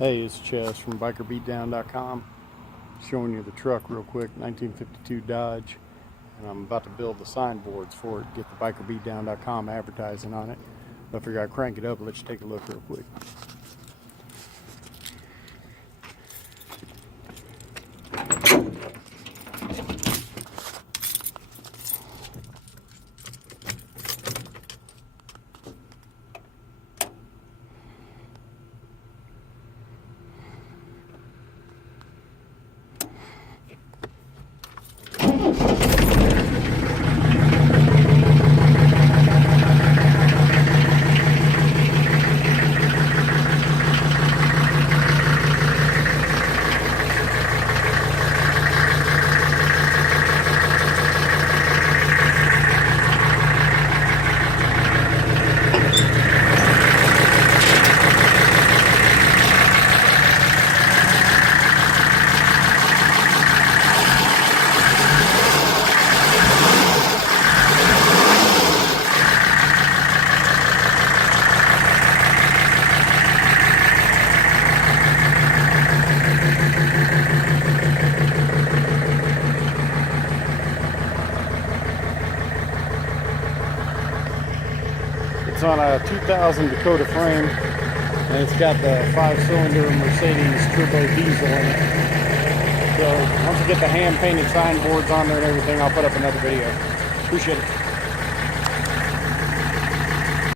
Hey, it's Chess from BikerBeatdown.com, showing you the truck real quick, 1952 Dodge, and I'm about to build the signboards for it, get the BikerBeatdown.com advertising on it. I figured I'd crank it up and let you take a look real quick. It's on a 2000 Dakota frame, and it's got the 5-cylinder Mercedes turbo diesel in it. So once I get the hand painted signboards on there and everything, I'll put up another video. Appreciate it.